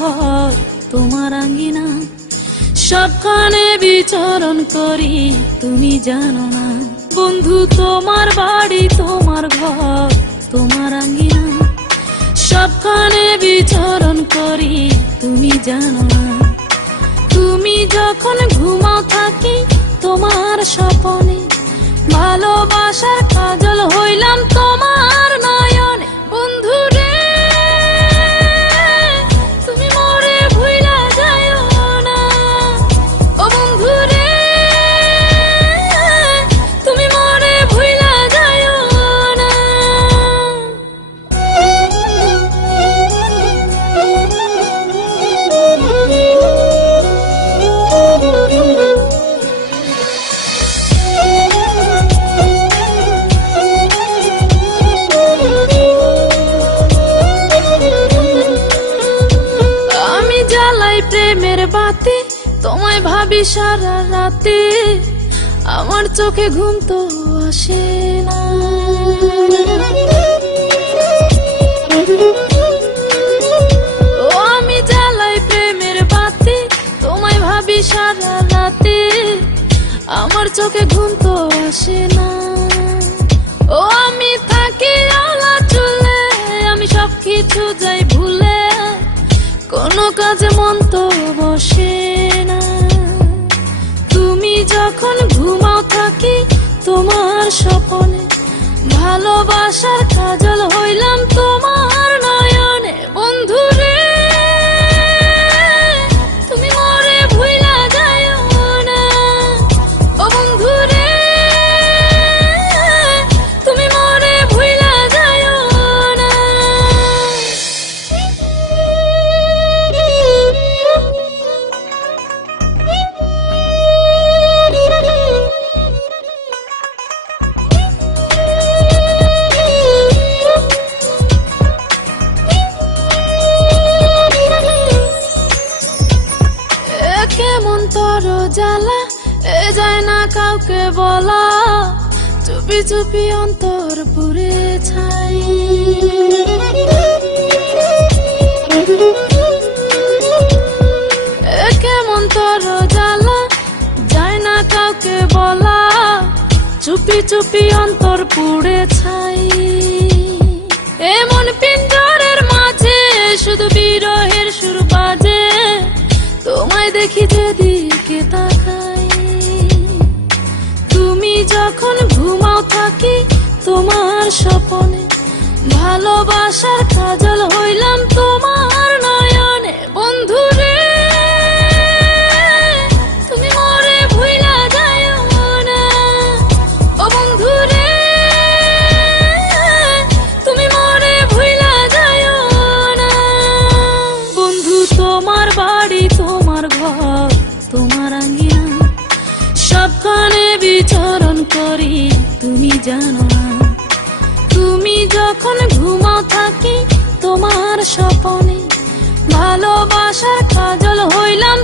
ঘর তোমার আঙ্গিনা, সবখানে বিচরণ করি তুমি জানো না। বন্ধু তোমার বাড়ি তোমার ঘর তোমার আঙ্গিনা, সবখানে বিচরণ করি তুমি জানো না। তুমি যখন ঘুমাও থাকি তোমার স্বপনে, ভালোবাসার কাজল হইলাম তোমার নয়নে। বন্ধু রে তুমি মোরে ভুইলা যাইও না, ও বন্ধু রে তুমি মোরে ভুইলা যাইও না। প্রেমের বাতি তোমায় ভাবি সারা রাতে, আমার চোখে ঘুম তো আসে না। ও আমি জ্বালাই প্রেমের বাতি তোমায় ভাবি সারা রাতে, আমার চোখে ঘুম তো আসে না। ও আমি থাকি আলা চুলে, আমি সবকিছু যাই ভুলে, কোনো কাজে মন তো বসে না। তুমি যখন ঘুমাও থাকি তোমার স্বপনে, ভালোবাসার কাজল হইলাম তোমার নয়নে। বন্ধু রে তুমি মোরে ভুইলা যাইও না, ও বন্ধু রে তুমি মোরে ভুইলা যাইও না। কেমন তোর জ্বালা এ যায় না কাউকে বলা, চুপি চুপি অন্তর পুরে ছাই। কেমন তোর জ্বালা যায় না কাউকে বলা, চুপি চুপি অন্তর পুড়ে ছাই। এমন পিঞ্জরের মাঝে শুধু বিরহের সুর বাজে, তোমায় দেখি যেদিকে তাকাই। তুমি যখন ঘুমাও থাকি তোমার স্বপনে, ভালোবাসার কাজল হইলাম তোমার নয়নে। বন্ধু রে তুমি মোরে ভুইলা যাইও না, ও বন্ধু রে তুমি মোরে ভুইলা যাইও না। বন্ধু তোমার বাড়ি তোমার ঘর তোমার আঙ্গিনা, সবখানে বিচরণ করি তুমি জানো না। তুমি যখন ঘুমাও থাকি তোমার স্বপনে, ভালোবাসার কাজল হইলাম